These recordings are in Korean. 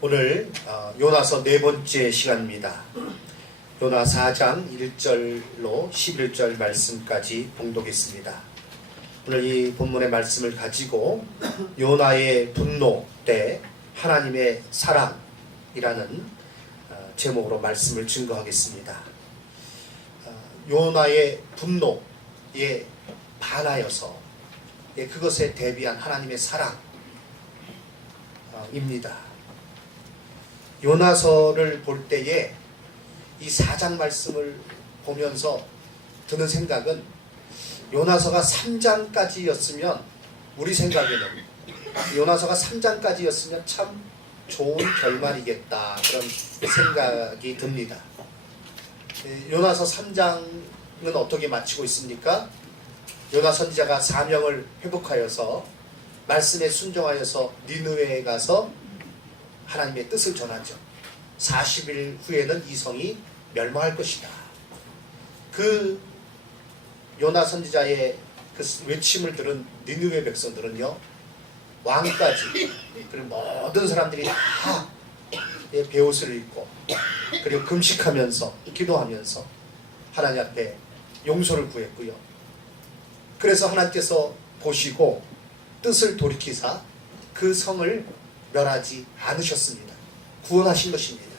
오늘 요나서 네 번째 시간입니다. 요나 4장 1절로 11절 말씀까지 봉독했습니다. 오늘 이 본문의 말씀을 가지고 요나의 분노 때 하나님의 사랑이라는 제목으로 말씀을 증거하겠습니다. 요나의 분노에 반하여서 그것에 대비한 하나님의 사랑입니다. 요나서를 볼 때에 이 4장 말씀을 보면서 드는 생각은 요나서가 3장까지였으면 우리 생각에는 요나서가 3장까지였으면 참 좋은 결말이겠다 그런 생각이 듭니다. 요나서 3장은 어떻게 마치고 있습니까? 요나 선지자가 사명을 회복하여서 말씀에 순종하여서 니느웨에 가서 하나님의 뜻을 전하죠. 40일 후에는 이 성이 멸망할 것이다. 그 요나 선지자의 그 외침을 들은 니느웨 백성들은요, 왕까지 그리고 모든 사람들이 다 베옷을 입고 그리고 금식하면서 기도하면서 하나님 앞에 용서를 구했고요. 그래서 하나님께서 보시고 뜻을 돌이키사 그 성을 멸하지 않으셨습니다. 구원하신 것입니다.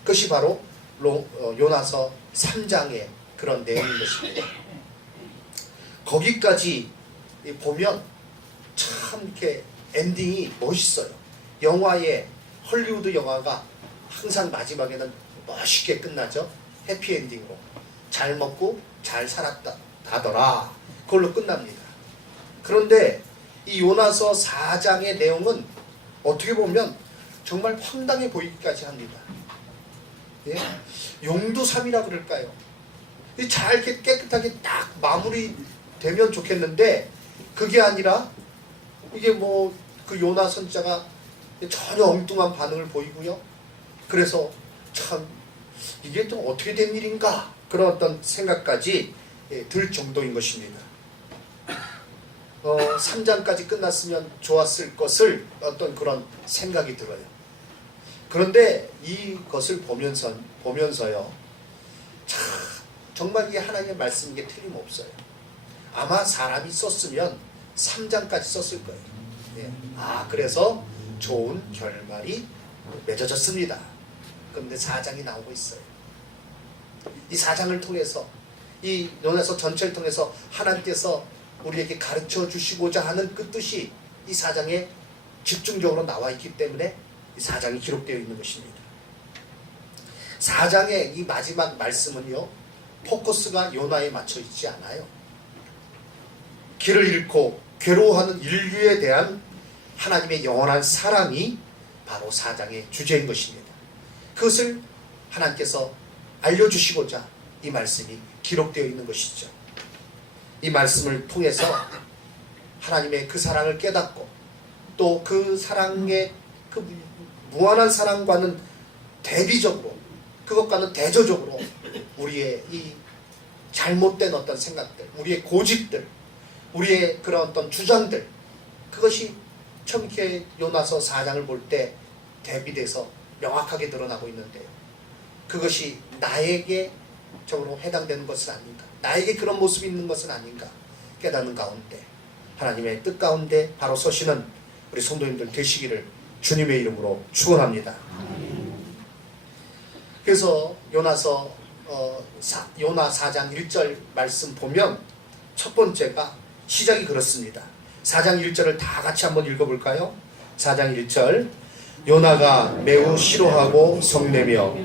그것이 바로 요나서 3장의 그런 내용인 것입니다. 거기까지 보면 참 이렇게 엔딩이 멋있어요. 헐리우드 영화가 항상 마지막에는 멋있게 끝나죠. 해피엔딩으로 잘 먹고 잘 살았다 하더라, 그걸로 끝납니다. 그런데 이 요나서 4장의 내용은 어떻게 보면 정말 황당해 보이기까지 합니다. 예? 용두삼이라 그럴까요? 잘 이렇게 깨끗하게 딱 마무리되면 좋겠는데 그게 아니라 이게 뭐 그 요나 선지자가 전혀 엉뚱한 반응을 보이고요. 그래서 참 이게 좀 어떻게 된 일인가 그런 어떤 생각까지 들 정도인 것입니다. 3장까지 끝났으면 좋았을 것을 어떤 그런 생각이 들어요. 그런데 이것을 보면서요, 참 정말 이게 하나님의 말씀인 게 틀림없어요. 아마 사람이 썼으면 3장까지 썼을 거예요. 예. 그래서 좋은 결말이 맺어졌습니다. 그런데 4장이 나오고 있어요. 이 4장을 통해서 이 요나서 전체를 통해서 하나님께서 우리에게 가르쳐 주시고자 하는 그 뜻이 이 4장에 집중적으로 나와 있기 때문에 이 4장이 기록되어 있는 것입니다. 4장의 이 마지막 말씀은요, 포커스가 요나에 맞춰 있지 않아요. 길을 잃고 괴로워하는 인류에 대한 하나님의 영원한 사랑이 바로 4장의 주제인 것입니다. 그것을 하나님께서 알려주시고자 이 말씀이 기록되어 있는 것이죠. 이 말씀을 통해서 하나님의 그 사랑을 깨닫고 또 그 사랑의 그 무한한 사랑과는 대비적으로, 그것과는 대조적으로 우리의 이 잘못된 어떤 생각들, 우리의 고집들, 우리의 그런 어떤 주장들, 그것이 참 이렇게 요나서 4장을 볼 때 대비돼서 명확하게 드러나고 있는데요. 그것이 나에게 적으로 해당되는 것은 아닌가, 나에게 그런 모습이 있는 것은 아닌가 깨닫는 가운데 하나님의 뜻 가운데 바로 서시는 우리 성도님들 되시기를 주님의 이름으로 축원합니다. 그래서 요나 4장 1절 말씀 보면 첫 번째가 시작이 그렇습니다. 4장 1절을 다 같이 한번 읽어볼까요? 4장 1절, 요나가 매우 싫어하고 성내며,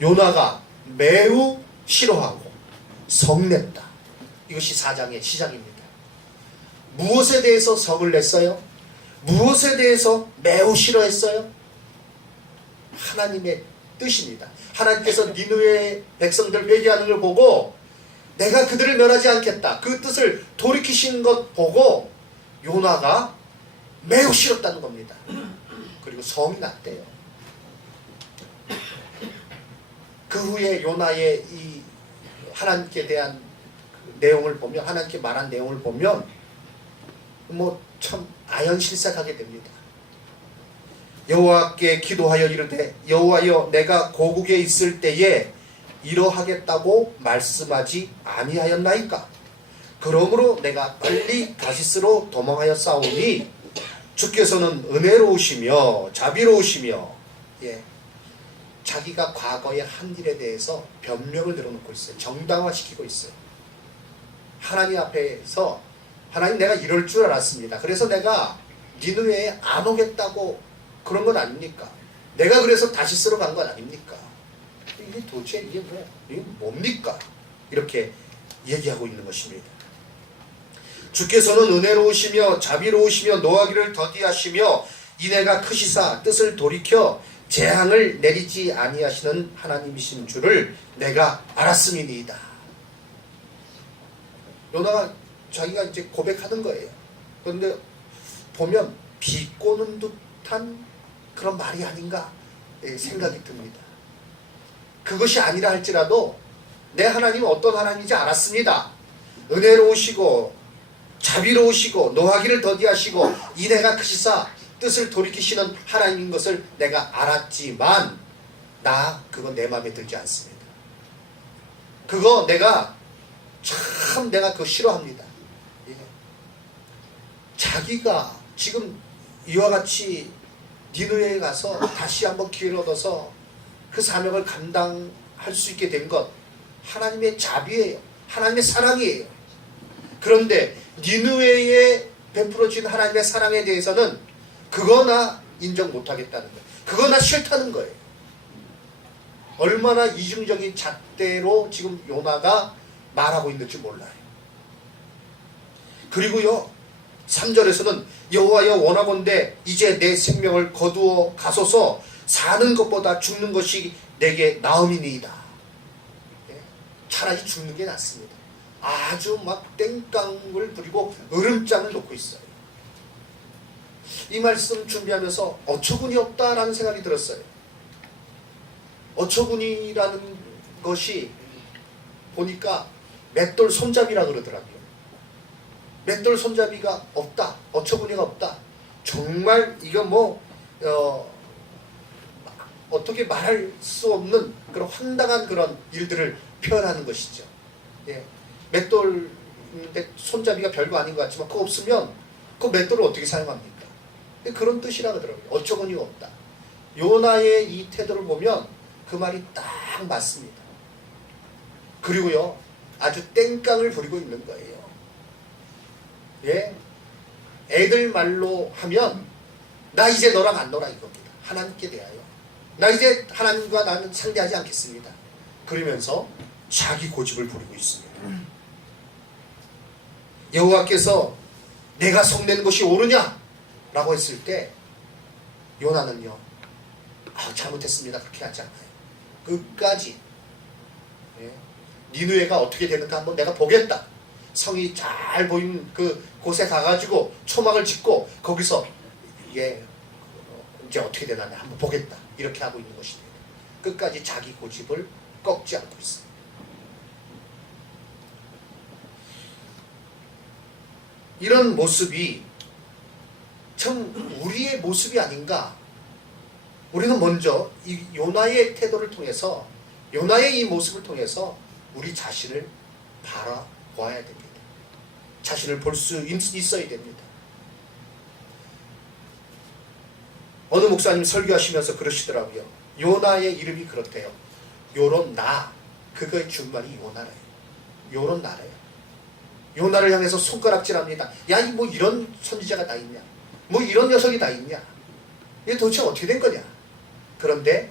요나가 매우 싫어하고 성냈다. 이것이 4장의 시작입니다. 무엇에 대해서 성을 냈어요? 무엇에 대해서 매우 싫어했어요? 하나님의 뜻입니다. 하나님께서 니느웨 백성들 회개하는 걸 보고 내가 그들을 멸하지 않겠다, 그 뜻을 돌이키신 것 보고 요나가 매우 싫었다는 겁니다. 그리고 성이 났대요. 그 후에 요나의 이 하나님께 대한 내용을 보면, 하나님께 말한 내용을 보면 뭐 참 아연실색하게 됩니다. 여호와께 기도하여 이르되 여호와여 내가 고국에 있을 때에 이러하겠다고 말씀하지 아니하였나이까. 그러므로 내가 빨리 다시스로 도망하여 싸우니 주께서는 은혜로우시며 자비로우시며 자기가 과거의 한 일에 대해서 변명을 늘어놓고 있어요. 정당화시키고 있어요. 하나님 앞에서 하나님 내가 이럴 줄 알았습니다. 그래서 내가 니느웨에 안 오겠다고 그런 건 아닙니까? 내가 그래서 다시스로 간 건 아닙니까? 이게 도대체 이게 뭡니까? 이렇게 얘기하고 있는 것입니다. 주께서는 은혜로우시며 자비로우시며 노하기를 더디하시며 인애가 크시사 뜻을 돌이켜 재앙을 내리지 아니하시는 하나님이신 줄을 내가 알았음이니이다. 요나가 자기가 이제 고백하는 거예요. 그런데 보면 비꼬는 듯한 그런 말이 아닌가 생각이 듭니다. 그것이 아니라 할지라도 내 하나님은 어떤 하나님인지 알았습니다. 은혜로우시고 자비로우시고 노하기를 더디하시고 인애가 크시사 뜻을 돌이키시는 하나님인 것을 내가 알았지만 그건 내 마음에 들지 않습니다. 그거 내가 그거 싫어합니다. 자기가 지금 이와 같이 니느웨에 가서 다시 한번 기회를 얻어서 그 사명을 감당할 수 있게 된 것 하나님의 자비예요. 하나님의 사랑이에요. 그런데 니느웨에 베풀어진 하나님의 사랑에 대해서는 그거나 인정 못하겠다는 거예요. 그거나 싫다는 거예요. 얼마나 이중적인 잣대로 지금 요나가 말하고 있는지 몰라요. 그리고요 3절에서는 여호와여 원하건대 이제 내 생명을 거두어 가소서 사는 것보다 죽는 것이 내게 나음이니이다. 차라리 죽는 게 낫습니다. 아주 막 땡깡을 부리고 으름장을 놓고 있어요. 이 말씀 준비하면서 어처구니 없다라는 생각이 들었어요. 어처구니라는 것이 보니까 맷돌 손잡이라 그러더라고요. 맷돌 손잡이가 없다. 어처구니가 없다. 정말 이거 어떻게 말할 수 없는 그런 황당한 그런 일들을 표현하는 것이죠. 맷돌 손잡이가 별거 아닌 것 같지만 그거 없으면 그 맷돌을 어떻게 사용합니까? 그런 뜻이라 그러더라고요. 어처구니가 없다. 요나의 이 태도를 보면 그 말이 딱 맞습니다. 그리고요 아주 땡깡을 부리고 있는 거예요. 애들 말로 하면 나 이제 너랑 안 놀아 이겁니다. 하나님께 대하여 나 이제 하나님과 나는 상대하지 않겠습니다. 그러면서 자기 고집을 부리고 있습니다. 여호와께서 내가 성낸 것이 옳으냐? 라고 했을 때 요나는요 잘못했습니다. 그렇게 하지 않아요. 끝까지 니느웨가 어떻게 되는가 한번 내가 보겠다. 성이 잘 보이는 그 곳에 가가지고 초막을 짓고 거기서 이제 어떻게 되나 한번 보겠다. 이렇게 하고 있는 것입니다. 끝까지 자기 고집을 꺾지 않고 있어요. 이런 모습이 참 우리의 모습이 아닌가. 우리는 먼저 이 요나의 태도를 통해서 요나의 이 모습을 통해서 우리 자신을 바라보아야 됩니다. 자신을 볼 수 있어야 됩니다. 어느 목사님 설교하시면서 그러시더라고요. 요나의 이름이 그렇대요. 요런 나, 그거의 준말이 요나래요. 요런 나래요. 요나를 향해서 손가락질합니다. 야, 뭐 이런 선지자가 다 있냐? 뭐 이런 녀석이 다 있냐? 이게 도대체 어떻게 된 거냐? 그런데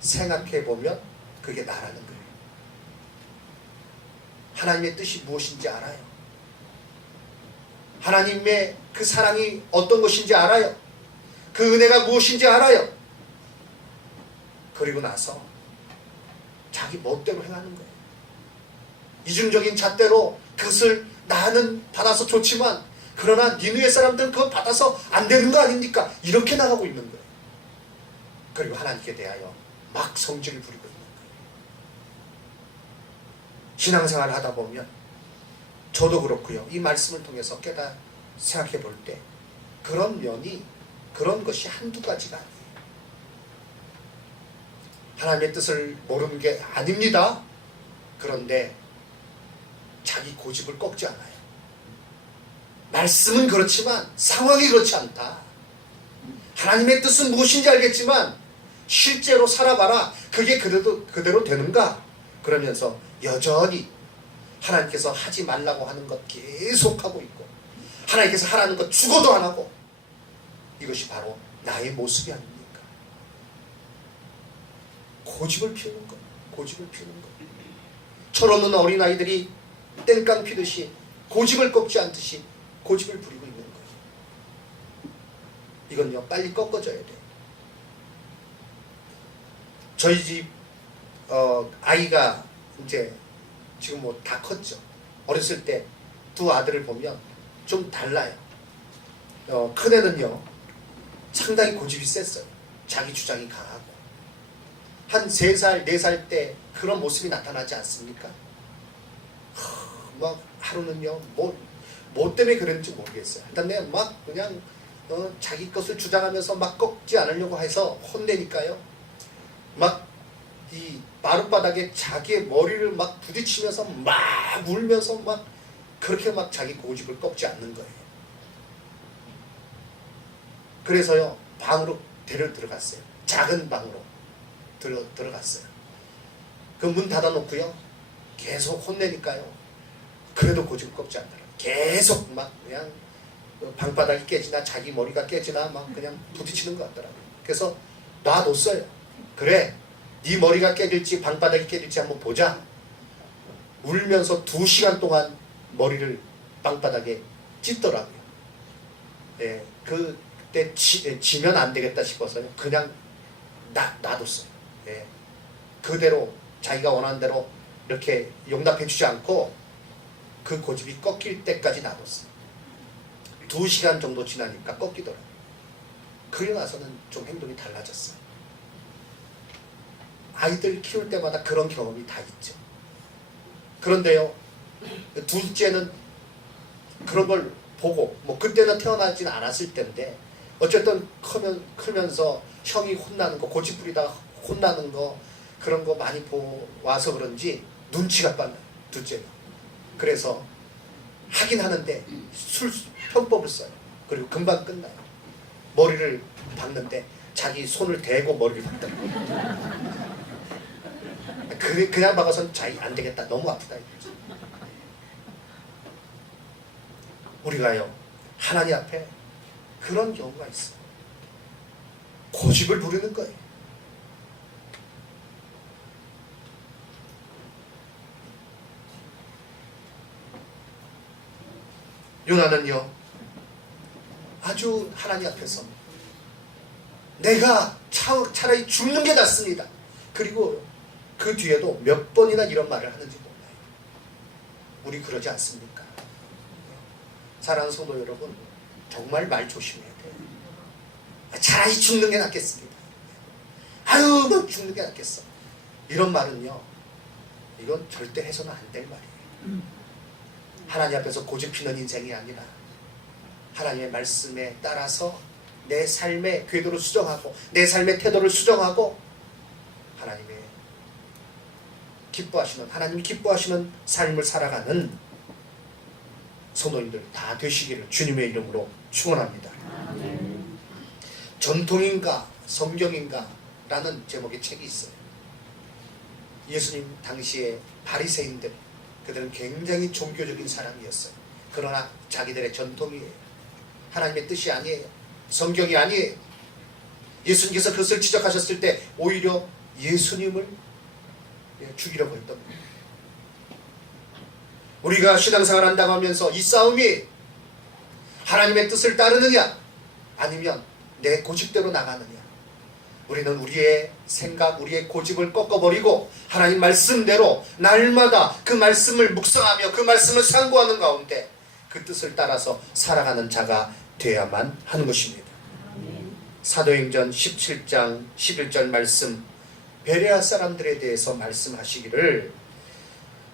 생각해보면 그게 나라는 거예요. 하나님의 뜻이 무엇인지 알아요. 하나님의 그 사랑이 어떤 것인지 알아요. 그 은혜가 무엇인지 알아요. 그리고 나서 자기 멋대로 행하는 거예요. 이중적인 잣대로 그것을 나는 받아서 좋지만 그러나 니느웨 사람들은 그거 받아서 안 되는 거 아닙니까? 이렇게 나가고 있는 거예요. 그리고 하나님께 대하여 막 성질을 부리고 있는 거예요. 신앙생활을 하다 보면 저도 그렇고요. 이 말씀을 통해서 생각해 볼 때 그런 면이 그런 것이 한두 가지가 아니에요. 하나님의 뜻을 모르는 게 아닙니다. 그런데 자기 고집을 꺾지 않아요. 말씀은 그렇지만 상황이 그렇지 않다. 하나님의 뜻은 무엇인지 알겠지만 실제로 살아봐라. 그게 그대로 되는가? 그러면서 여전히 하나님께서 하지 말라고 하는 것 계속하고 있고, 하나님께서 하라는 것 죽어도 안 하고, 이것이 바로 나의 모습이 아닙니까? 고집을 피우는 것, 고집을 피우는 것. 철없는 어린아이들이 땡깡 피듯이 고집을 꺾지 않듯이 고집을 부리고 있는 거예요. 이건요, 빨리 꺾어져야 돼요. 저희 집 아이가 이제 지금 뭐 다 컸죠. 어렸을 때 두 아들을 보면 좀 달라요. 큰애는요 상당히 고집이 셌어요. 자기 주장이 강하고. 한 3살, 4살 때 그런 모습이 나타나지 않습니까? 막 하루는요 뭐 때문에 그랬는지 모르겠어요. 일단 내가 막 그냥 자기 것을 주장하면서 막 꺾지 않으려고 해서 혼내니까요, 막 이 마룻바닥에 자기의 머리를 막 부딪히면서 막 울면서 막 그렇게 막 자기 고집을 꺾지 않는 거예요. 그래서요 방으로 들어갔어요. 작은 방으로 들어갔어요. 그 문 닫아놓고요 계속 혼내니까요, 그래도 고집을 꺾지 않더라고요. 계속 막 그냥 방바닥이 깨지나 자기 머리가 깨지나 막 그냥 부딪히는 것 같더라고요. 그래서 놔뒀어요. 그래, 네 머리가 깨질지 방바닥이 깨질지 한번 보자. 울면서 2시간 동안 머리를 방바닥에 찢더라고요. 예, 그때 지면 안 되겠다 싶어서요 그냥 놔뒀어요. 예, 그대로 자기가 원하는 대로 이렇게 용납해 주지 않고 그 고집이 꺾일 때까지 놔뒀어요. 2시간 정도 지나니까 꺾이더라고요. 그리고 나서는 좀 행동이 달라졌어요. 아이들 키울 때마다 그런 경험이 다 있죠. 그런데요, 둘째는 그런 걸 보고, 뭐 그때는 태어나지는 않았을 텐데 어쨌든 크면서 형이 혼나는 거, 고집 부리다가 혼나는 거, 그런 거 많이 보아서 그런지 눈치가 빨라요, 둘째가. 그래서 하긴 하는데 편법을 써요. 그리고 금방 끝나요. 머리를 박는데 자기 손을 대고 머리를 박더라고요. 그냥 박아서는 자기 안 되겠다, 너무 아프다 이거죠. 우리가요 하나님 앞에 그런 경우가 있어요. 고집을 부리는 거예요. 요나는요 아주 하나님 앞에서 내가 차라리 죽는 게 낫습니다. 그리고 그 뒤에도 몇 번이나 이런 말을 하는지 몰라요. 우리 그러지 않습니까? 사랑하는 성도 여러분, 정말 말 조심해야 돼요. 차라리 죽는 게 낫겠습니다. 아유, 너 죽는 게 낫겠어. 이런 말은요, 이건 절대 해서는 안 될 말이에요. 하나님 앞에서 고집 피는 인생이 아니라 하나님의 말씀에 따라서 내 삶의 궤도를 수정하고 내 삶의 태도를 수정하고 하나님의 하나님이 기뻐하시는 삶을 살아가는 성도님들 다 되시기를 주님의 이름으로 축원합니다. 전통인가 성경인가 라는 제목의 책이 있어요. 예수님 당시에 바리새인들, 그들은 굉장히 종교적인 사람이었어요. 그러나 자기들의 전통이에요. 하나님의 뜻이 아니에요. 성경이 아니에요. 예수님께서 그것을 지적하셨을 때 오히려 예수님을 죽이려고 했던 거예요. 우리가 신앙생활 한다고 하면서 이 싸움이 하나님의 뜻을 따르느냐 아니면 내 고집대로 나가느냐, 우리는 우리의 생각, 우리의 고집을 꺾어버리고 하나님 말씀대로 날마다 그 말씀을 묵상하며 그 말씀을 상고하는 가운데 그 뜻을 따라서 살아가는 자가 되어야만 하는 것입니다. 사도행전 17장 11절 말씀, 베레아 사람들에 대해서 말씀하시기를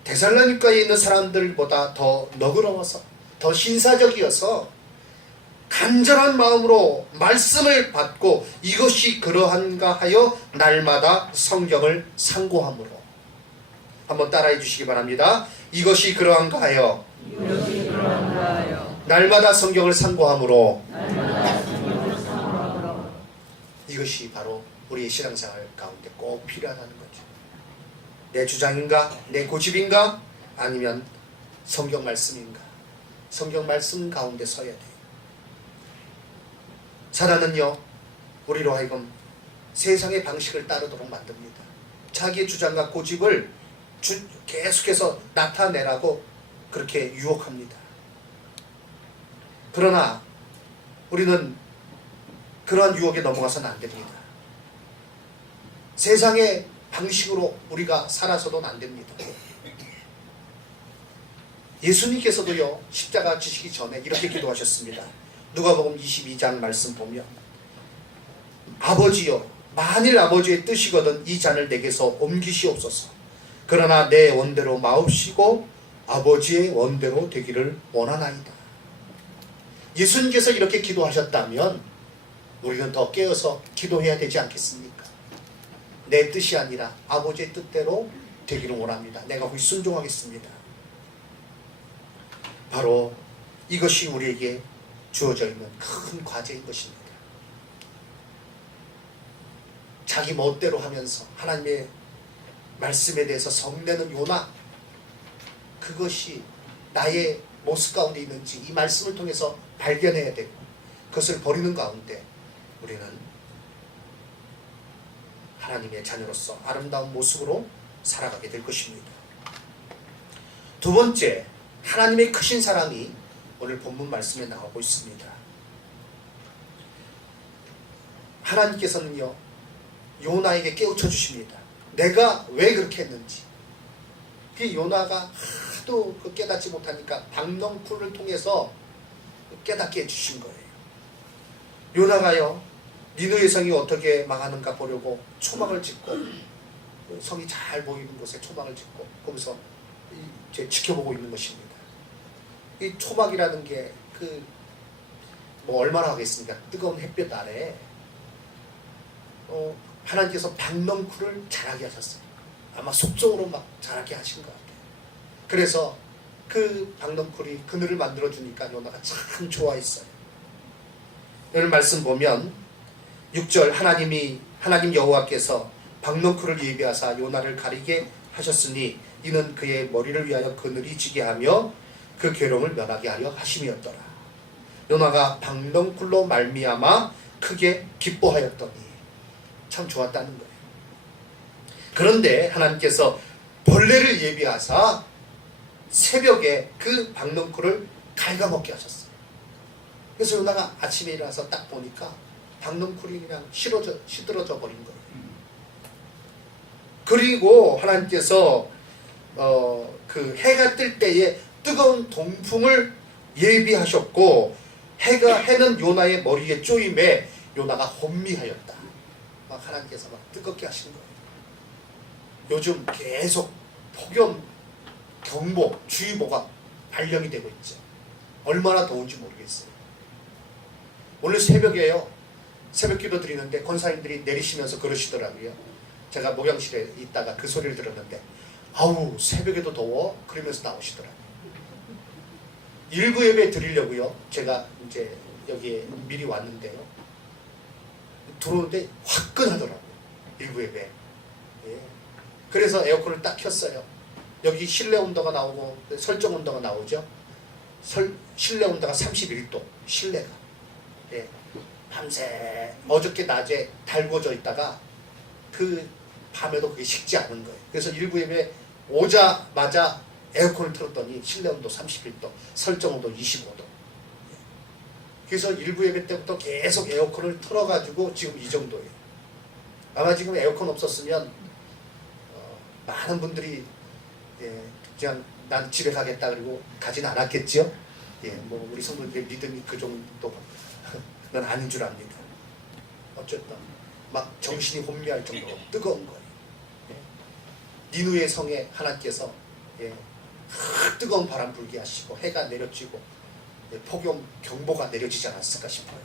데살로니가에 있는 사람들보다 더 너그러워서 더 신사적이어서 간절한 마음으로 말씀을 받고 이것이 그러한가 하여 날마다 성경을 상고함으로. 한번 따라해 주시기 바랍니다. 이것이 그러한가 하여 날마다 성경을 상고함으로. 이것이 바로 우리의 신앙생활 가운데 꼭 필요하다는 거죠. 내 주장인가? 내 고집인가? 아니면 성경 말씀인가? 성경 말씀 가운데 서야 돼요. 사단은요, 우리로 하여금 세상의 방식을 따르도록 만듭니다. 자기의 주장과 고집을 계속해서 나타내라고 그렇게 유혹합니다. 그러나 우리는 그러한 유혹에 넘어가서는 안 됩니다. 세상의 방식으로 우리가 살아서도 안 됩니다. 예수님께서도요, 십자가 지시기 전에 이렇게 기도하셨습니다. 누가복음 22장 말씀 보면, 아버지여, 만일 아버지의 뜻이거든 이 잔을 내게서 옮기시옵소서. 그러나 내 원대로 마옵시고 아버지의 원대로 되기를 원하나이다. 예수님께서 이렇게 기도하셨다면 우리는 더 깨어서 기도해야 되지 않겠습니까? 내 뜻이 아니라 아버지의 뜻대로 되기를 원합니다. 내가 거기 순종하겠습니다. 바로 이것이 우리에게 주어져 있는 큰 과제인 것입니다. 자기 멋대로 하면서 하나님의 말씀에 대해서 성내는 요나, 그것이 나의 모습 가운데 있는지 이 말씀을 통해서 발견해야 되고, 그것을 버리는 가운데 우리는 하나님의 자녀로서 아름다운 모습으로 살아가게 될 것입니다. 두 번째, 하나님의 크신 사랑이 오늘 본문 말씀에 나오고 있습니다. 하나님께서는요, 요나에게 깨우쳐 주십니다. 내가 왜 그렇게 했는지. 그 요나가 하도 깨닫지 못하니까 박넝쿨을 통해서 깨닫게 해주신 거예요. 요나가요, 니느웨 성이 어떻게 망하는가 보려고 초막을 짓고, 성이 잘 보이는 곳에 초막을 짓고 거기서 이제 지켜보고 있는 것입니다. 이 초막이라는 게 뭐 얼마나 하겠습니까? 뜨거운 햇볕 아래 하나님께서 박넝쿨을 자라게 하셨어요. 아마 속적으로 막 자라게 하신 것 같아요. 그래서 그 박넝쿨이 그늘을 만들어 주니까 요나가 참 좋아했어요. 오늘 말씀 보면 6절, 하나님 여호와께서 박넝쿨을 예비하사 요나를 가리게 하셨으니 이는 그의 머리를 위하여 그늘이 지게 하며 그 괴로움을 면하게 하려 하심이었더라. 요나가 박넝쿨로 말미암아 크게 기뻐하였더니. 참 좋았다는 거예요. 그런데 하나님께서 벌레를 예비하사 새벽에 그 박넝쿨을 갉아먹게 하셨어요. 그래서 요나가 아침에 일어나서 딱 보니까 박넝쿨이 그냥 시들어져 버린 거예요. 그리고 하나님께서 그 해가 뜰 때에 뜨거운 동풍을 예비하셨고, 해는 요나의 머리에 쪼임에 요나가 혼미하였다. 막 하나님께서 막 뜨겁게 하신 거예요. 요즘 계속 폭염 경보, 주의보가 발령이 되고 있죠. 얼마나 더운지 모르겠어요. 오늘 새벽에요, 새벽 기도 드리는데 권사님들이 내리시면서 그러시더라고요. 제가 목양실에 있다가 그 소리를 들었는데, 아우 새벽에도 더워? 그러면서 나오시더라고요. 일부 예배 드리려고요, 제가 이제 여기에 미리 왔는데요, 들어오는데 화끈하더라고요. 일부 예배. 예. 그래서 에어컨을 딱 켰어요. 여기 실내 온도가 나오고 설정 온도가 나오죠. 실내 온도가 31도, 실내가. 예. 밤새 어저께 낮에 달궈져 있다가 그 밤에도 그게 식지 않은 거예요. 그래서 일부 예배 오자마자 에어컨을 틀었더니 실내 온도 31도, 설정 온도 25도. 그래서 일부 예배 때부터 계속 에어컨을 틀어가지고 지금 이 정도예요. 아마 지금 에어컨 없었으면 많은 분들이 그냥 난 집에 가겠다 그리고 가진 않았겠죠. 뭐 우리 성도들의 믿음이 그 정도는 아닌 줄 압니다. 어쨌든 막 정신이 혼미할 정도로 뜨거운 거예요. 니느웨 성에 하나님께서 뜨거운 바람 불게 하시고 해가 내려지고 폭염 경보가 내려지지 않았을까 싶어요.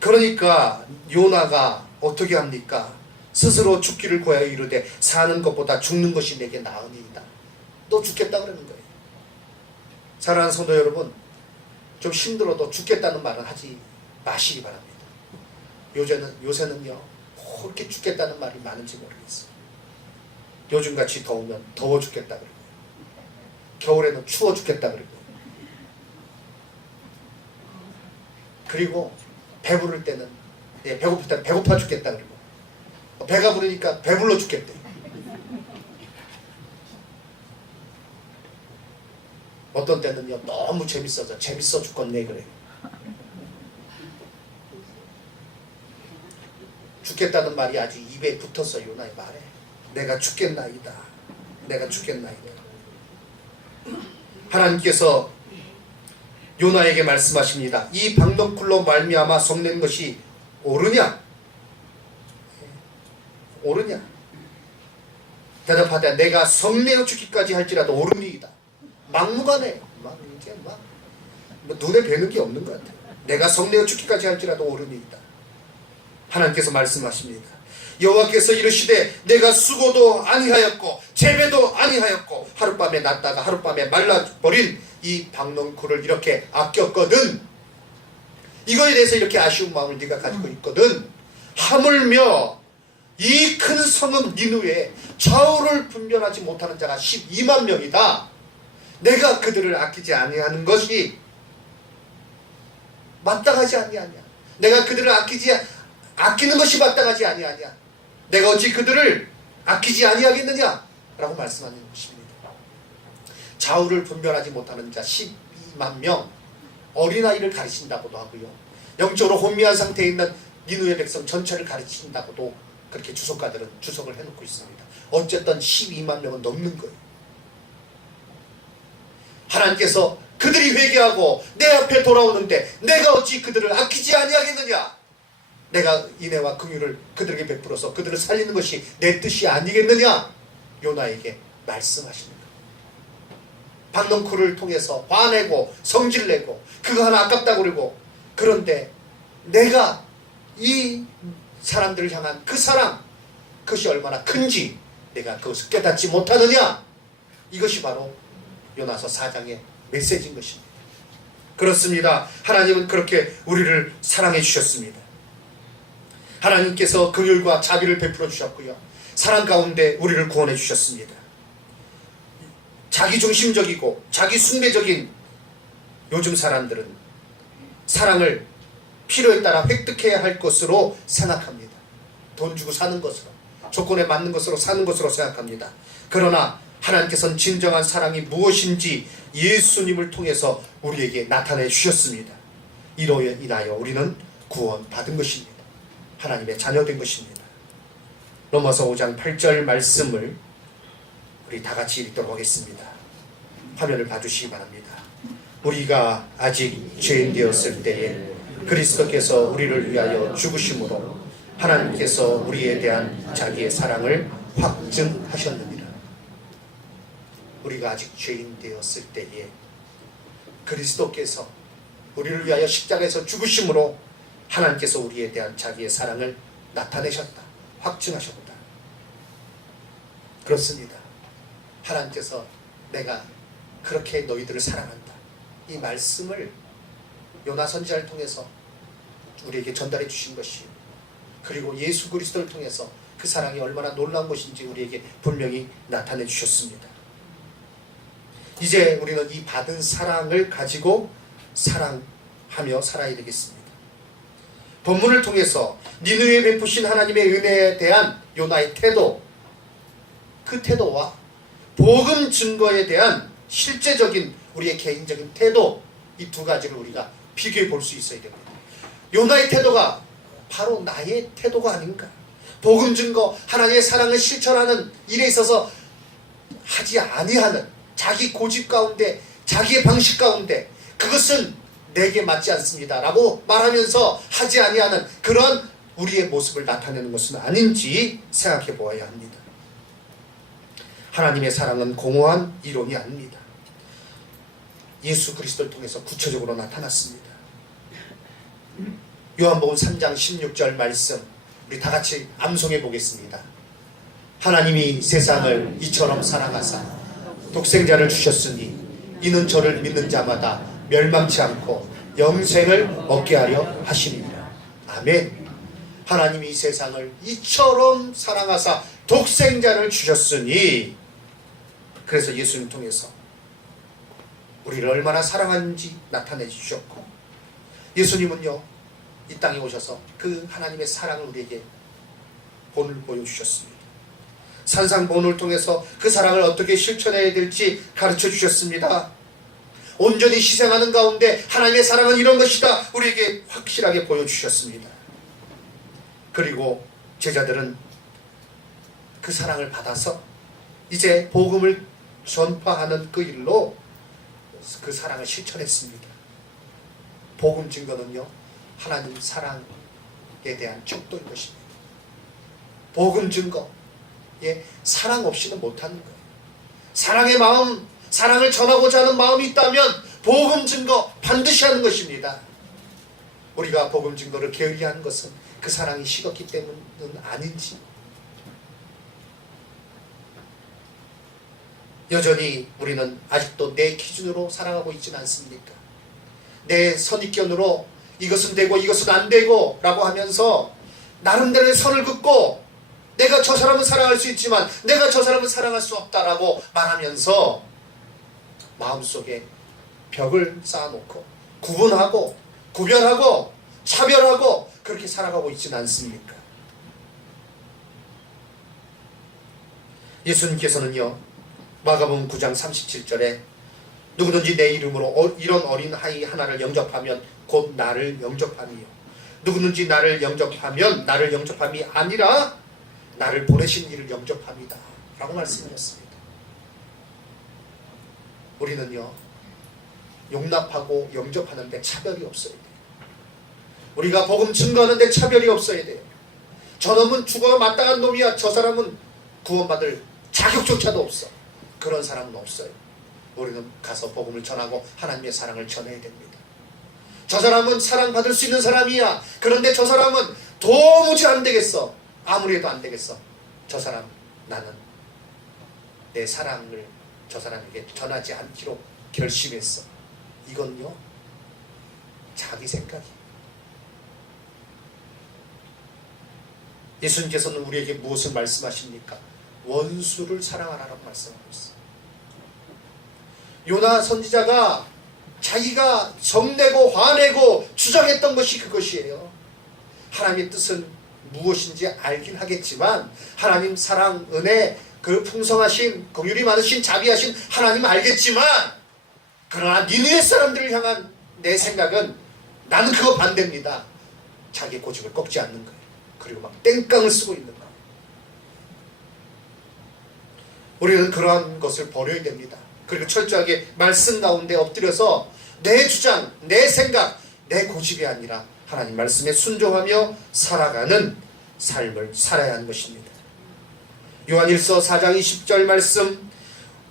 그러니까 요나가 어떻게 합니까? 스스로 죽기를 고하여 이르되 사는 것보다 죽는 것이 내게 나으니이다. 너 죽겠다 그러는 거예요. 사랑하는 성도 여러분, 좀 힘들어도 죽겠다는 말은 하지 마시기 바랍니다. 요새는요 그렇게 죽겠다는 말이 많은지 모르겠어요. 요즘같이 더우면 더워 죽겠다 그러고, 겨울에는 추워 죽겠다 그러고, 그리고 배부를 때는 배고플 때는 배고파 죽겠다 그러고, 배가 부르니까 배불러 죽겠대. 어떤 때는요 너무 재밌어 죽겠네 그래요. 죽겠다는 말이 아주 입에 붙었어. 요나의 말에 내가 죽겠나이다, 내가 죽겠나이다. 하나님께서 요나에게 말씀하십니다. 이 박너쿨로 말미암아 성낸 것이 옳으냐? 옳으냐? 대답하되 내가 성내어 죽기까지 할지라도 옳으니이다. 막무가내 이제 뭐 눈에 뵈는 게 없는 것 같아요. 내가 성내어 죽기까지 할지라도 옳으니이다. 하나님께서 말씀하십니다. 여호와께서 이르시되 내가 수고도 아니하였고 재배도 아니하였고 하룻밤에 났다가 하룻밤에 말라버린 이 박넝쿨을 이렇게 아꼈거든. 이거에 대해서 이렇게 아쉬운 마음을 네가 가지고 있거든. 하물며 이 큰 성읍 니느웨에 좌우를 분별하지 못하는 자가 12만 명이다. 내가 그들을 아끼지 아니하는 것이 마땅하지 아니하냐? 내가 그들을 아끼는 것이 마땅하지 아니하냐? 내가 어찌 그들을 아끼지 아니하겠느냐? 라고 말씀하는 것입니다. 좌우를 분별하지 못하는 자 12만 명, 어린아이를 가리킨다고도 하고요, 영적으로 혼미한 상태에 있는 니느웨 백성 전체를 가리킨다고도 그렇게 주석가들은 주석을 해놓고 있습니다. 어쨌든 12만 명은 넘는 거예요. 하나님께서 그들이 회개하고 내 앞에 돌아오는데 내가 어찌 그들을 아끼지 아니하겠느냐? 내가 인애와 긍휼을 그들에게 베풀어서 그들을 살리는 것이 내 뜻이 아니겠느냐? 요나에게 말씀하시는 거예요. 박넝쿨을 통해서 화내고 성질내고 그거 하나 아깝다고 그러고, 그런데 내가 이 사람들을 향한 그 사랑, 그것이 얼마나 큰지 내가 그것을 깨닫지 못하느냐? 이것이 바로 요나서 4장의 메시지인 것입니다. 그렇습니다. 하나님은 그렇게 우리를 사랑해 주셨습니다. 하나님께서 긍휼과 자비를 베풀어 주셨고요, 사랑 가운데 우리를 구원해 주셨습니다. 자기중심적이고 자기 숭배적인 요즘 사람들은 사랑을 필요에 따라 획득해야 할 것으로 생각합니다. 돈 주고 사는 것으로, 조건에 맞는 것으로 사는 것으로 생각합니다. 그러나 하나님께서는 진정한 사랑이 무엇인지 예수님을 통해서 우리에게 나타내 주셨습니다. 이로 인하여 우리는 구원받은 것입니다. 하나님의 자녀된 것입니다. 로마서 5장 8절 말씀을 우리 다 같이 읽도록 하겠습니다. 화면을 봐주시기 바랍니다. 우리가 아직 죄인 되었을 때에 그리스도께서 우리를 위하여 죽으심으로 하나님께서 우리에 대한 자기의 사랑을 확증하셨느니라. 우리가 아직 죄인 되었을 때에 그리스도께서 우리를 위하여 십자가에서 죽으심으로 하나님께서 우리에 대한 자기의 사랑을 나타내셨다, 확증하셨다. 그렇습니다. 하나님께서 내가 그렇게 너희들을 사랑한다, 이 말씀을 요나 선지자를 통해서 우리에게 전달해 주신 것이, 그리고 예수 그리스도를 통해서 그 사랑이 얼마나 놀라운 것인지 우리에게 분명히 나타내 주셨습니다. 이제 우리는 이 받은 사랑을 가지고 사랑하며 살아야 되겠습니다. 본문을 통해서 니느웨에 베푸신 하나님의 은혜에 대한 요나의 태도, 그 태도와 복음 증거에 대한 실제적인 우리의 개인적인 태도, 이 두 가지를 우리가 비교해 볼 수 있어야 됩니다. 요나의 태도가 바로 나의 태도가 아닌가? 복음 증거, 하나님의 사랑을 실천하는 일에 있어서 하지 아니하는 자기 고집 가운데, 자기의 방식 가운데 그것은 내게 맞지 않습니다 라고 말하면서 하지 아니하는 그런 우리의 모습을 나타내는 것은 아닌지 생각해 보아야 합니다. 하나님의 사랑은 공허한 이론이 아닙니다. 예수 그리스도를 통해서 구체적으로 나타났습니다. 요한복음 3장 16절 말씀 우리 다 같이 암송해 보겠습니다. 하나님이 세상을 이처럼 사랑하사 독생자를 주셨으니 이는 저를 믿는 자마다 멸망치 않고 영생을 얻게 하려 하심이니라. 아멘. 하나님이 이 세상을 이처럼 사랑하사 독생자를 주셨으니, 그래서 예수님 통해서 우리를 얼마나 사랑하는지 나타내 주셨고, 예수님은요 이 땅에 오셔서 그 하나님의 사랑을 우리에게 본을 보여주셨습니다. 산상본을 통해서 그 사랑을 어떻게 실천해야 될지 가르쳐 주셨습니다. 온전히 희생하는 가운데 하나님의 사랑은 이런 것이다 우리에게 확실하게 보여주셨습니다. 그리고 제자들은 그 사랑을 받아서 이제 복음을 전파하는 그 일로 그 사랑을 실천했습니다. 복음 증거는요 하나님 사랑에 대한 척도인 것입니다. 복음 증거, 사랑 없이는 못하는 거예요. 사랑의 마음, 사랑을 전하고자 하는 마음이 있다면 복음 증거 반드시 하는 것입니다. 우리가 복음 증거를 게을리한 것은 그 사랑이 식었기 때문은 아닌지, 여전히 우리는 아직도 내 기준으로 사랑하고 있지는 않습니까? 내 선입견으로 이것은 되고 이것은 안 되고 라고 하면서 나름대로의 선을 긋고 내가 저 사람은 사랑할 수 있지만 내가 저 사람은 사랑할 수 없다라고 말하면서 마음속에 벽을 쌓아놓고 구분하고 구별하고 차별하고 그렇게 살아가고 있지는 않습니까? 예수님께서는요 마가복음 9장 37절에 누구든지 내 이름으로 이런 어린 아이 하나를 영접하면 곧 나를 영접함이요 누구든지 나를 영접하면 나를 영접함이 아니라 나를 보내신 이를 영접함이다 라고 말씀하셨습니다. 우리는요 용납하고 영접하는데 차별이 없어야 돼요. 우리가 복음 증거하는데 차별이 없어야 돼요. 저놈은 죽어야 마땅한 놈이야, 저 사람은 구원받을 자격조차도 없어, 그런 사람은 없어요. 우리는 가서 복음을 전하고 하나님의 사랑을 전해야 됩니다. 저 사람은 사랑받을 수 있는 사람이야, 그런데 저 사람은 도무지 안 되겠어, 아무리 해도 안 되겠어, 저 사람 나는 내 사랑을 저 사람에게 전하지 않기로 결심했어. 이건요 자기 생각이에요. 예수님께서는 우리에게 무엇을 말씀하십니까? 원수를 사랑하라고 말씀하고 있어요. 요나 선지자가 자기가 성내고 화내고 주장했던 것이 그것이에요. 하나님의 뜻은 무엇인지 알긴 하겠지만 하나님 사랑, 은혜, 그 풍성하신, 긍휼이 많으신, 자비하신 하나님 알겠지만, 그러나 니느웨 사람들을 향한 내 생각은 나는 그거 반대입니다. 자기 고집을 꺾지 않는 거예요. 그리고 막 땡깡을 쓰고 있는 거예요. 우리는 그러한 것을 버려야 됩니다. 그리고 철저하게 말씀 가운데 엎드려서 내 주장, 내 생각, 내 고집이 아니라 하나님 말씀에 순종하며 살아가는 삶을 살아야 하는 것입니다. 요한일서 4장 20절 말씀,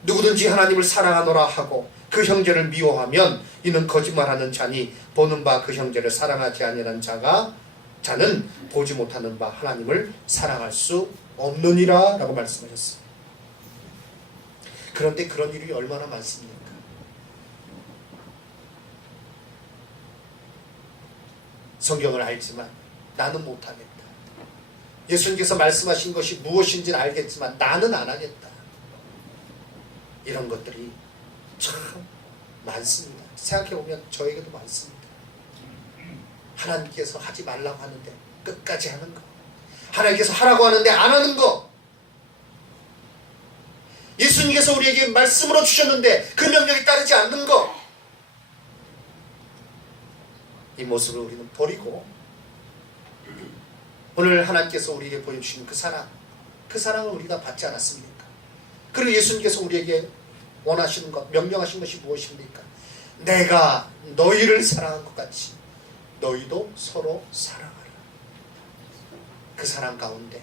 누구든지 하나님을 사랑하노라 하고 그 형제를 미워하면 이는 거짓말하는 자니 보는 바 그 형제를 사랑하지 아니하는 자는 보지 못하는 바 하나님을 사랑할 수 없느니라 라고 말씀하셨어요. 그런데 그런 일이 얼마나 많습니까? 성경을 알지만 나는 못하겠다. 예수님께서 말씀하신 것이 무엇인지는 알겠지만 나는 안 하겠다. 이런 것들이 참 많습니다. 생각해보면 저에게도 많습니다. 하나님께서 하지 말라고 하는데 끝까지 하는 거, 하나님께서 하라고 하는데 안 하는 거, 예수님께서 우리에게 말씀으로 주셨는데 그 명령에 따르지 않는 거, 이 모습을 우리는 버리고 오늘 하나님께서 우리에게 보여주시는 그 사랑을 우리가 받지 않았습니까? 그리고 예수님께서 우리에게 원하시는 것, 명령하신 것이 무엇입니까? 내가 너희를 사랑한 것 같이 너희도 서로 사랑하라. 그 사랑 가운데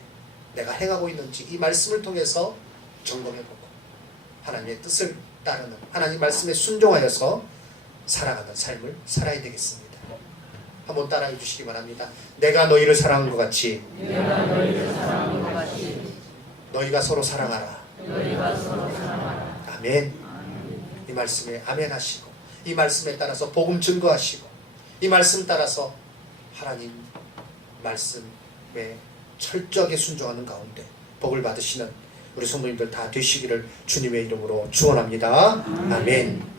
내가 행하고 있는지 이 말씀을 통해서 점검해보고 하나님의 뜻을 따르는, 하나님 말씀에 순종하여서 사랑하는 삶을 살아야 되겠습니다. 한번 따라해 주시기 바랍니다. 내가 너희를 사랑한 것 같이 너희가 서로 사랑하라. 아멘. 이 말씀에 아멘 하시고, 이 말씀에 따라서 복음 증거하시고, 이 말씀 따라서 하나님 말씀에 철저하게 순종하는 가운데 복을 받으시는 우리 성도님들 다 되시기를 주님의 이름으로 축원합니다. 아멘.